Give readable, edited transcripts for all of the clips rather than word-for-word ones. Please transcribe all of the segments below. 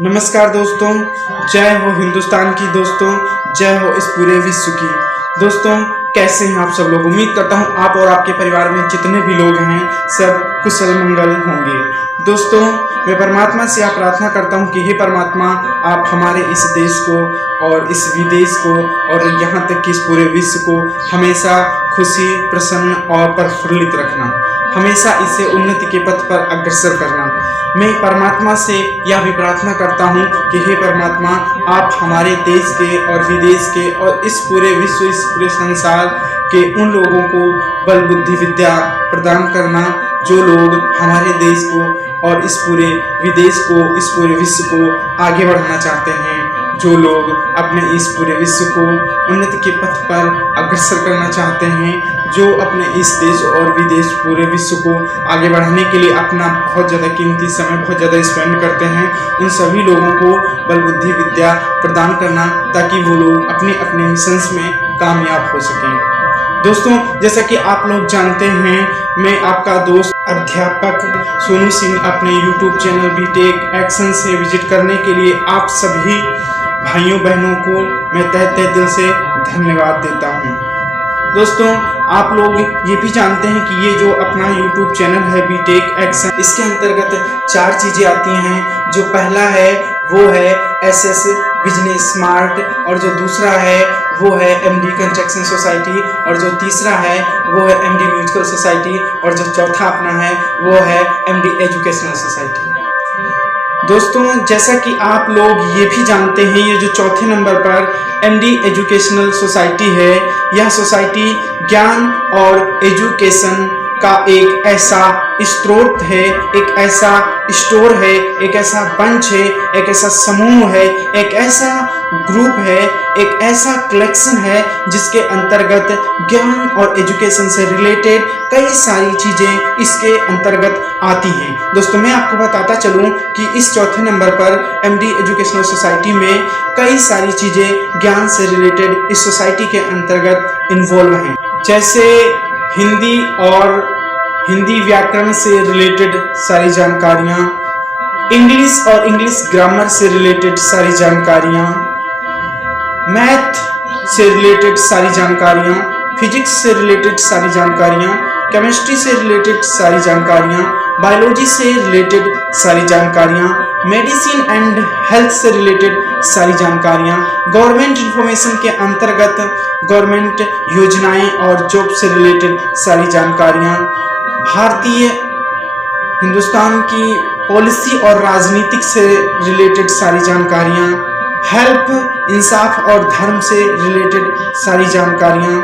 नमस्कार दोस्तों, जय हो हिंदुस्तान की दोस्तों, जय हो इस पूरे विश्व की। दोस्तों कैसे हैं आप सब लोग। उम्मीद करता हूं आप और आपके परिवार में जितने भी लोग हैं सब कुशल मंगल होंगे। दोस्तों मैं परमात्मा से आप प्रार्थना करता हूं कि हे परमात्मा, आप हमारे इस देश को और इस विदेश को और यहाँ तक कि इस पूरे विश्व को हमेशा खुशी, प्रसन्न और प्रफुल्लित रखना, हमेशा इसे उन्नति के पथ पर अग्रसर करना। मैं परमात्मा से यह भी प्रार्थना करता हूँ कि हे परमात्मा, आप हमारे देश के और विदेश के और इस पूरे विश्व, इस पूरे संसार के उन लोगों को बल बुद्धि विद्या प्रदान करना जो लोग हमारे देश को और इस पूरे विदेश को, इस पूरे विश्व को आगे बढ़ाना चाहते हैं, जो लोग अपने इस पूरे विश्व को उन्नति के पथ पर अग्रसर करना चाहते हैं, जो अपने इस देश और विदेश पूरे विश्व को आगे बढ़ाने के लिए अपना बहुत ज़्यादा कीमती समय बहुत ज़्यादा स्पेंड करते हैं, उन सभी लोगों को बल बुद्धि विद्या प्रदान करना ताकि वो लोग अपने अपने मिशंस में कामयाब हो सकें। दोस्तों जैसा कि आप लोग जानते हैं, मैं आपका दोस्त अध्यापक सोनू सिंह अपने YouTube चैनल बीटेक एक्शन से विजिट करने के लिए आप सभी भाइयों बहनों को मैं तहे दिल से धन्यवाद देता हूं। दोस्तों आप लोग ये भी जानते हैं कि ये जो अपना YouTube चैनल है बीटेक एक्शन, इसके अंतर्गत 4 चीज़ें आती हैं। जो पहला है वो है SS बिजनेस स्मार्ट, और जो दूसरा है वो है MD कंस्ट्रक्शन सोसाइटी, और जो तीसरा है वो है MD म्यूजिकल सोसाइटी, और जो चौथा अपना है वो है MD एजुकेशनल सोसाइटी। दोस्तों जैसा कि आप लोग ये भी जानते हैं, ये जो चौथे नंबर पर MD एजुकेशनल सोसाइटी है, यह सोसाइटी ज्ञान और एजुकेशन का एक ऐसा स्रोत है, एक ऐसा स्टोर है, एक ऐसा मंच है, एक ऐसा समूह है, एक ऐसा ग्रुप है, एक ऐसा कलेक्शन है जिसके अंतर्गत ज्ञान और एजुकेशन से रिलेटेड कई सारी चीज़ें इसके अंतर्गत आती हैं। दोस्तों मैं आपको बताता चलूं कि इस चौथे नंबर पर MD एजुकेशनल सोसाइटी में कई सारी चीज़ें ज्ञान से रिलेटेड इस सोसाइटी के अंतर्गत इन्वॉल्व हैं, जैसे हिंदी व्याकरण से रिलेटेड सारी जानकारियाँ, इंग्लिश और इंग्लिश ग्रामर से रिलेटेड सारी जानकारियाँ, मैथ से रिलेटेड सारी जानकारियाँ, फिजिक्स से रिलेटेड सारी जानकारियाँ, केमिस्ट्री से रिलेटेड सारी जानकारियाँ, बायोलॉजी से रिलेटेड सारी जानकारियाँ, मेडिसिन एंड हेल्थ से रिलेटेड सारी जानकारियाँ, गवर्नमेंट इंफॉर्मेशन के अंतर्गत गवर्नमेंट योजनाएं और जॉब से रिलेटेड सारी जानकारियाँ, भारतीय हिंदुस्तान की पॉलिसी और राजनीतिक से रिलेटेड सारी जानकारियाँ, हेल्प, इंसाफ और धर्म से रिलेटेड सारी जानकारियाँ,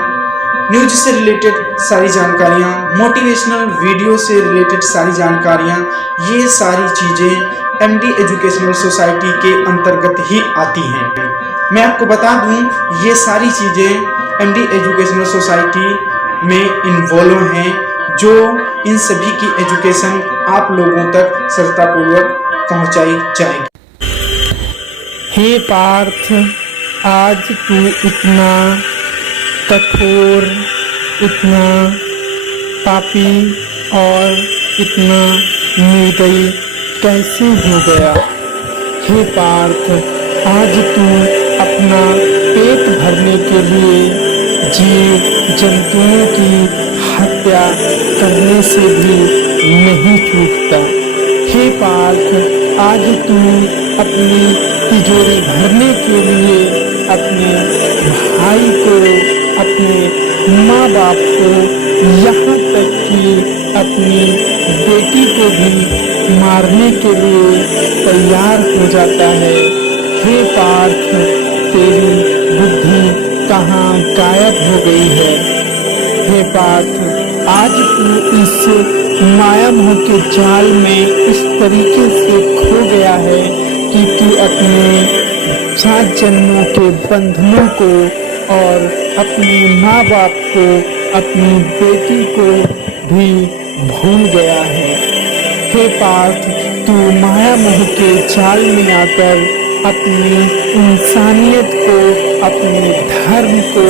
न्यूज से रिलेटेड सारी जानकारियाँ, मोटिवेशनल वीडियो से रिलेटेड सारी जानकारियाँ, ये सारी चीज़ें MD एजुकेशनल सोसाइटी के अंतर्गत ही आती हैं। मैं आपको बता दूं, ये सारी चीज़ें MD एजुकेशनल सोसाइटी में इन्वॉल्व हैं, जो इन सभी की एजुकेशन आप लोगों तक सरलतापूर्वक पहुंचाई जाएगी। हे पार्थ, आज तू इतना कठोर, इतना पापी और इतना निर्दयी कैसे हो गया। हे पार्थ, आज तू अपना पेट भरने के लिए जीव जंतुओं की हत्या करने से भी नहीं चूकता। हे पार्थ, आज तू अपनी तिजोरी भरने के लिए अपने भाई को, अपने माँ बाप को, यहाँ तक कि अपनी बेटी को भी मारने के लिए तैयार हो जाता है। हे पार्थ, तेरी बुद्धि कहाँ गायब हो गई है। हे पार्थ, आज तू इस माया मोह के जाल में इस तरीके से खो गया है कि तू अपने 7 जन्मों के बंधनों को और अपने माँ बाप को, अपनी बेटी को भी भूल गया है। हे पार्थ, तू माया मोह के जाल में आकर अपनी इंसानियत को, अपने धर्म को,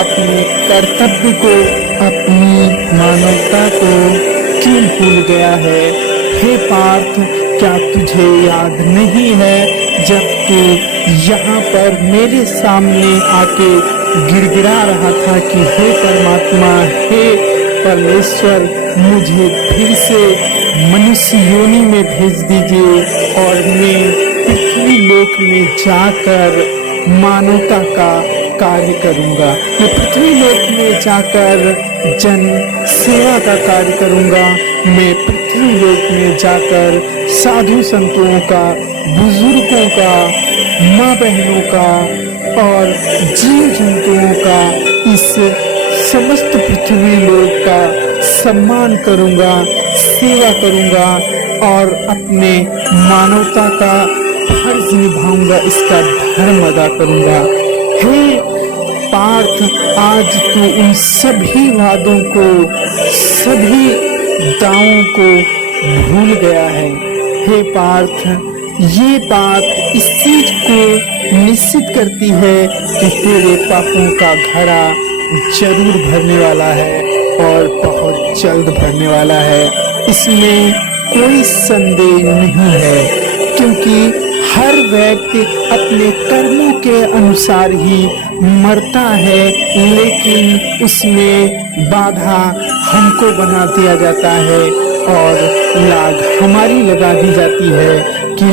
अपने कर्तव्य को, अपनी मानवता को क्यों भूल गया है? हे पार्थ, क्या तुझे याद नहीं है जब तू यहाँ पर मेरे सामने आके गिड़गिड़ा रहा था कि हे परमात्मा, हे परमेश्वर, मुझे फिर से मनुष्य योनि में भेज दीजिए और मैं पृथ्वी लोक में जाकर मानवता का कार्य करूंगा। मैं पृथ्वी लोक में जाकर जन सेवा का कार्य करूंगा। मैं पृथ्वी लोक में जाकर साधु संतों का, बुजुर्गों का, माँ बहनों का और जीव जंतुओं का, इस समस्त पृथ्वी लोक का सम्मान करूंगा, सेवा करूंगा और अपने मानवता का फर्ज निभाऊंगा, इसका धर्म अदा करूंगा। हे पार्थ, आज तू उन सभी वादों को, सभी दावों को भूल गया है। हे पार्थ, ये बात इस चीज को निश्चित करती है कि तेरे पापों का घड़ा जरूर भरने वाला है और बहुत जल्द भरने वाला है। इसमें कोई संदेह नहीं है, क्योंकि हर व्यक्ति अपने कर्मों के अनुसार ही मरता है, लेकिन उसमें बाधा हमको बना दिया जाता है और लाग हमारी लगा दी जाती है कि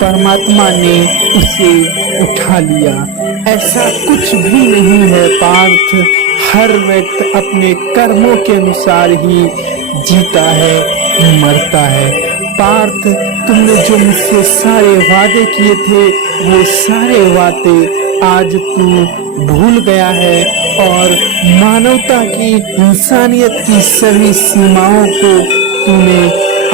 परमात्मा ने उसे उठा लिया। ऐसा कुछ भी नहीं है पार्थ, हर व्यक्ति अपने कर्मों के अनुसार ही जीता है, मरता है। पार्थ, तुमने जो मुझसे सारे वादे किए थे, वो सारे वादे आज तू भूल गया है और मानवता की, इंसानियत की सभी सीमाओं को तूने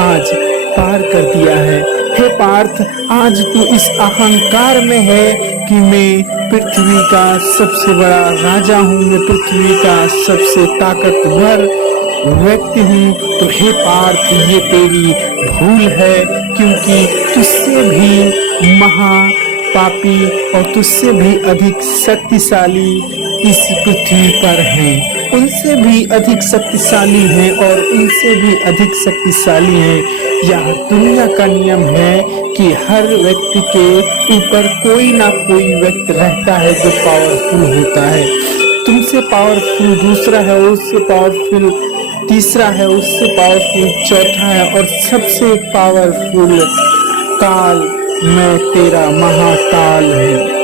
आज पार कर दिया है। हे पार्थ, आज तू इस अहंकार में है कि मैं पृथ्वी का सबसे बड़ा राजा हूँ, मैं पृथ्वी का सबसे ताकतवर व्यक्ति हूँ। तो हे पार्थ, ये तेरी भूल है, क्योंकि तुझसे भी महापापी और तुझसे भी अधिक शक्तिशाली इस पृथ्वी पर हैं। उनसे भी अधिक शक्तिशाली हैं और उनसे भी अधिक शक्तिशाली हैं। यह दुनिया का नियम है कि हर व्यक्ति के ऊपर कोई ना कोई व्यक्ति रहता है जो पावरफुल होता है। तुमसे पावरफुल दूसरा है, उससे पावरफुल तीसरा है, उससे पावरफुल चौथा है और सबसे पावरफुल काल, मैं तेरा महाकाल हूँ,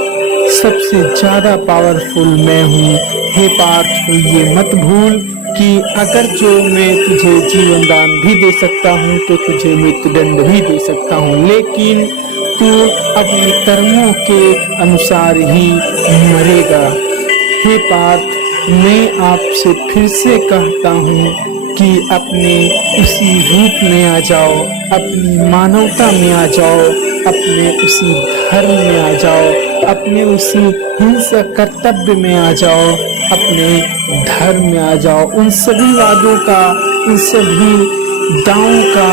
सबसे ज्यादा पावरफुल मैं हूँ। हे पार्थ, ये मत भूल कि अगर जो मैं तुझे जीवन दान भी दे सकता हूँ तो तुझे मृत्युदंड भी दे सकता हूँ, लेकिन तू अपने कर्मों के अनुसार ही मरेगा। हे पार्थ, मैं आपसे फिर से कहता हूँ कि अपने उसी रूप में आ जाओ, अपनी मानवता में आ जाओ, अपने उसी धर्म में आ जाओ, अपने उसी हिंसक कर्तव्य में आ जाओ, अपने धर्म में आ जाओ। उन सभी वादों का, उन सभी दावों का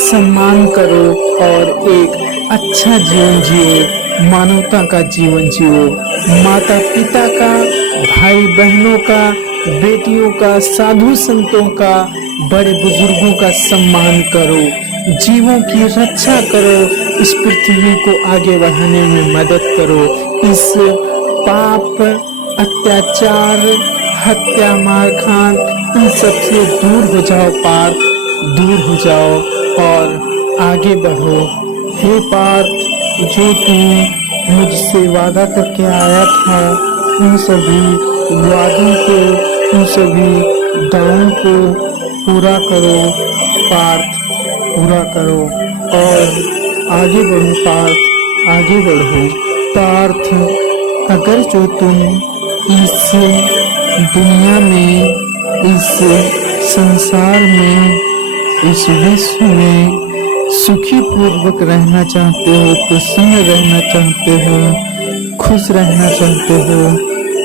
सम्मान करो और एक अच्छा जीवन जियो, मानवता का जीवन जियो। माता पिता का, भाई बहनों का, बेटियों का, साधु संतों का, बड़े बुजुर्गों का सम्मान करो, जीवों की रक्षा करो, इस पृथ्वी को आगे बढ़ाने में मदद करो। इस पाप, अत्याचार, हत्या, मारकाट, इन सबसे दूर हो जाओ पार्थ, दूर हो जाओ और आगे बढ़ो। हे पार्थ, जो तू मुझसे वादा करके आया था, उन सभी वादों को, उन सभी दावों को पूरा करो पार्थ, पूरा करो और आगे बढ़ो पार्थ, आगे बढ़ो पार्थ। अगर जो तुम इस दुनिया में, इस संसार में, इस विश्व में सुखी पूर्वक रहना चाहते हो, प्रसन्न रहना चाहते हो, खुश रहना चाहते हो,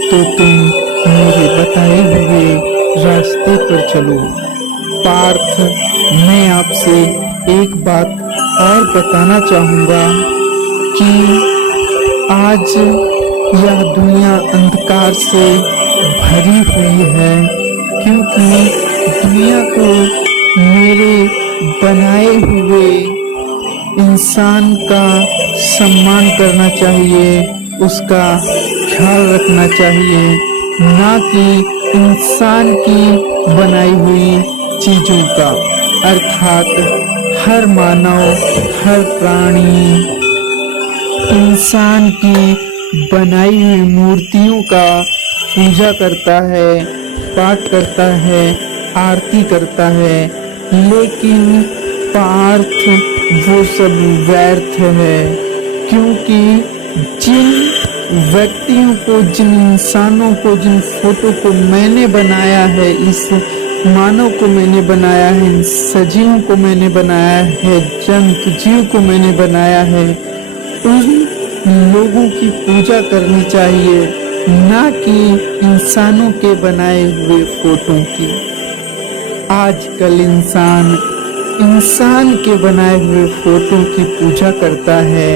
तो तुम मेरे बताए हुए रास्ते पर चलो। पार्थ, मैं आपसे एक बात और बताना चाहूँगा कि आज यह दुनिया अंधकार से भरी हुई है, क्योंकि दुनिया को मेरे बनाए हुए इंसान का सम्मान करना चाहिए, उसका ख्याल रखना चाहिए, ना कि इंसान की बनाई हुई चीजों का। अर्थात हर मानव, हर प्राणी इंसान की बनाई हुई मूर्तियों का पूजा करता है, पाठ करता है, आरती करता है, लेकिन पार्थ वो सब व्यर्थ है, क्योंकि जिन व्यक्तियों को, जिन इंसानों को, जिन फोटो को मैंने बनाया है, इस मानव को मैंने बनाया है, इन सजीवों को मैंने बनाया है, जंतु जीव को मैंने बनाया है, उन लोगों की पूजा करनी चाहिए, ना कि इंसानों के बनाए हुए फोटो की। आजकल इंसान के बनाए हुए फोटो की पूजा करता है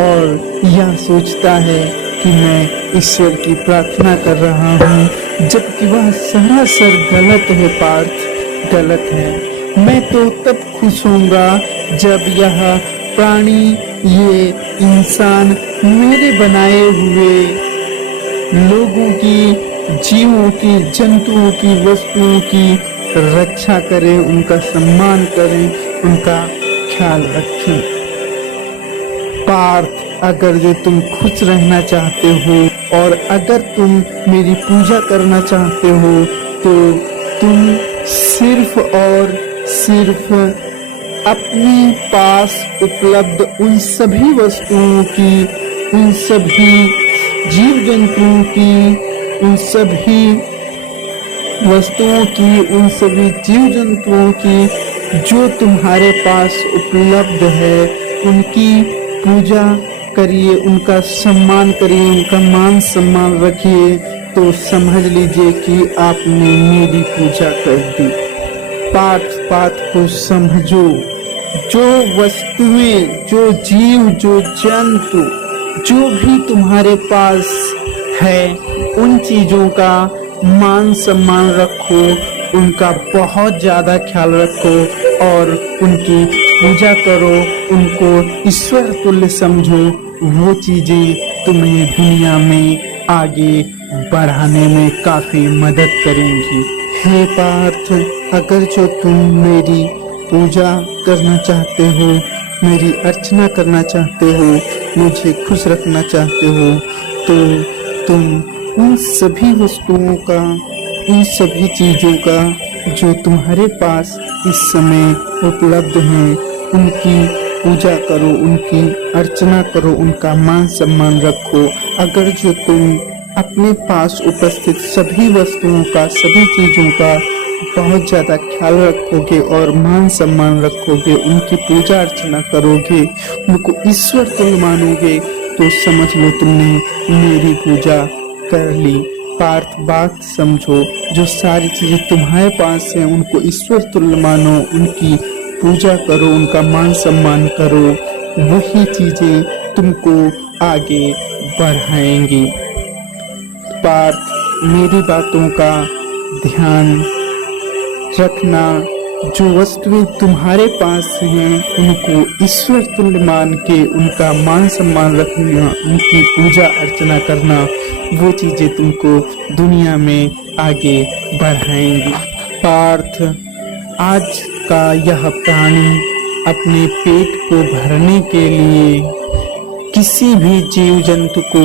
और यह सोचता है कि मैं ईश्वर की प्रार्थना कर रहा हूँ, जबकि वह सरासर गलत है पार्थ, गलत है। मैं तो तब खुश होऊंगा जब यह प्राणी, ये इंसान मेरे बनाए हुए लोगों की, जीवों की, जंतुओं की, वस्तुओं की रक्षा करें, उनका सम्मान करें, उनका ख्याल रखें। पार्थ, अगर जो तुम खुश रहना चाहते हो और अगर तुम मेरी पूजा करना चाहते हो, तो तुम सिर्फ और सिर्फ अपने पास उपलब्ध उन सभी वस्तुओं की, उन सभी जीव जंतुओं की, उन सभी वस्तुओं की, उन सभी जीव जंतुओं की जो तुम्हारे पास उपलब्ध है, उनकी पूजा करिए, उनका सम्मान करिए, उनका मान सम्मान रखिए, तो समझ लीजिए कि आपने मेरी पूजा कर दी। बात को समझो। जो वस्तुएं, जो जीव, जो जंतु, जो भी तुम्हारे पास है, उन चीजों का मान सम्मान रखो, उनका बहुत ज्यादा ख्याल रखो और उनकी पूजा करो, उनको ईश्वर तुल्य समझो। वो चीजें तुम्हें दुनिया में आगे बढ़ाने में काफी मदद करेंगी। हे पार्थ, अगर जो तुम मेरी पूजा करना चाहते हो, मेरी अर्चना करना चाहते हो, मुझे खुश रखना चाहते हो, तो तुम उन सभी वस्तुओं का, उन सभी चीजों का जो तुम्हारे पास इस समय उपलब्ध हैं, उनकी पूजा करो, उनकी अर्चना करो, उनका मान सम्मान रखो। अगर जो तुम अपने पास उपस्थित सभी वस्तुओं का, सभी चीजों का बहुत ज्यादा ख्याल रखोगे और मान सम्मान रखोगे, उनकी पूजा अर्चना करोगे, उनको ईश्वर तुल्य मानोगे, तो समझ लो तुमने मेरी पूजा कर ली। पार्थ, बात समझो। जो सारी चीजें तुम्हारे पास हैं, उनको ईश्वर तुल्य मानो, उनकी पूजा करो, उनका मान सम्मान करो। वही चीजें तुमको आगे बढ़ाएंगी। पार्थ, मेरी बातों का ध्यान रखना। जो वस्तुएं तुम्हारे पास हैं, उनको ईश्वर तुल्य मान के उनका मान सम्मान रखना, उनकी पूजा अर्चना करना, वो चीजें तुमको दुनिया में आगे बढ़ाएंगी। पार्थ, आज का यह प्राणी अपने पेट को भरने के लिए किसी भी जीव जंतु को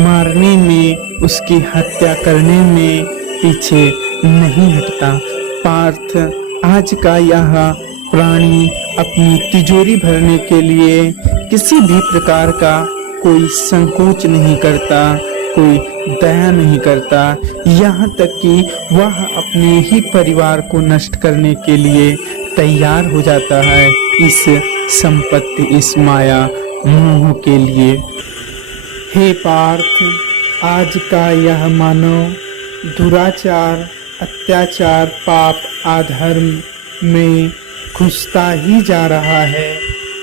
मारने में, उसकी हत्या करने में पीछे नहीं हटता। पार्थ, आज का यह प्राणी अपनी तिजोरी भरने के लिए किसी भी प्रकार का कोई संकोच नहीं करता, कोई दया नहीं करता, यहाँ तक कि वह अपने ही परिवार को नष्ट करने के लिए तैयार हो जाता है इस संपत्ति, इस माया मोह के लिए। हे पार्थ, आज का यह मानव दुराचार, अत्याचार, पाप, अधर्म में घुसता ही जा रहा है,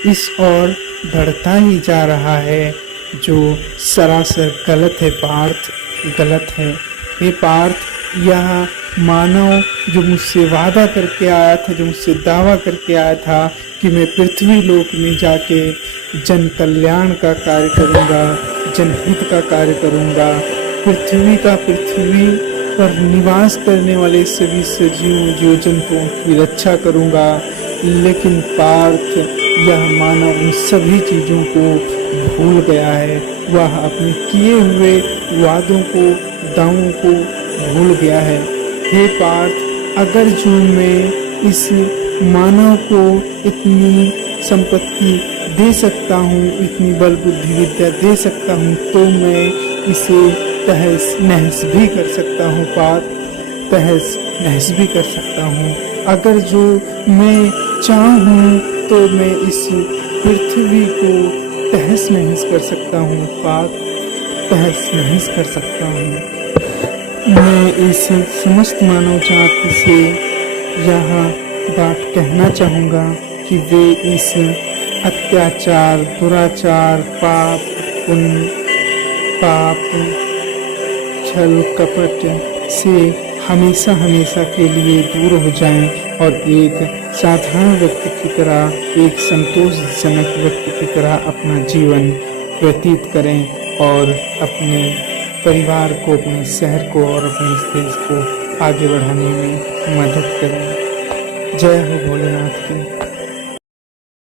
इस ओर बढ़ता ही जा रहा है। जो सरासर गलत है पार्थ, गलत है। हे पार्थ, यह मानव जो मुझसे वादा करके आया था, जो मुझसे दावा करके आया था कि मैं पृथ्वी लोक में जाके जन कल्याण का कार्य करूँगा, जनहित का कार्य करूँगा, पृथ्वी पर निवास करने वाले सभी सजीव जीव जंतुओं की रक्षा करूँगा। लेकिन पार्थ, यह मानव उन सभी चीज़ों को भूल गया है। वह अपने किए हुए वादों को, दावों को भूल गया है। हे पार्थ, अगर जो मैं इस मानव को इतनी संपत्ति दे सकता हूँ, इतनी बल बुद्धि विद्या दे सकता हूँ, तो मैं इसे तहस नहस भी कर सकता हूँ पार्थ, तहस नहस भी कर सकता हूँ। अगर जो मैं चाहूँ तो मैं इस पृथ्वी को तहस नहस कर सकता हूँ पार्थ, तहस नहस कर सकता हूँ। मैं इस समस्त मानव जाति से यह बात कहना चाहूँगा कि वे इस अत्याचार, दुराचार, पाप, पुण्य, पाप, छल कपट से हमेशा हमेशा के लिए दूर हो जाएं और एक साधारण व्यक्ति की तरह, एक संतोषजनक व्यक्ति की तरह अपना जीवन व्यतीत करें और अपने परिवार को, अपने शहर को और अपने देश को आगे बढ़ाने में मदद करें। जय हो भोलेनाथ की।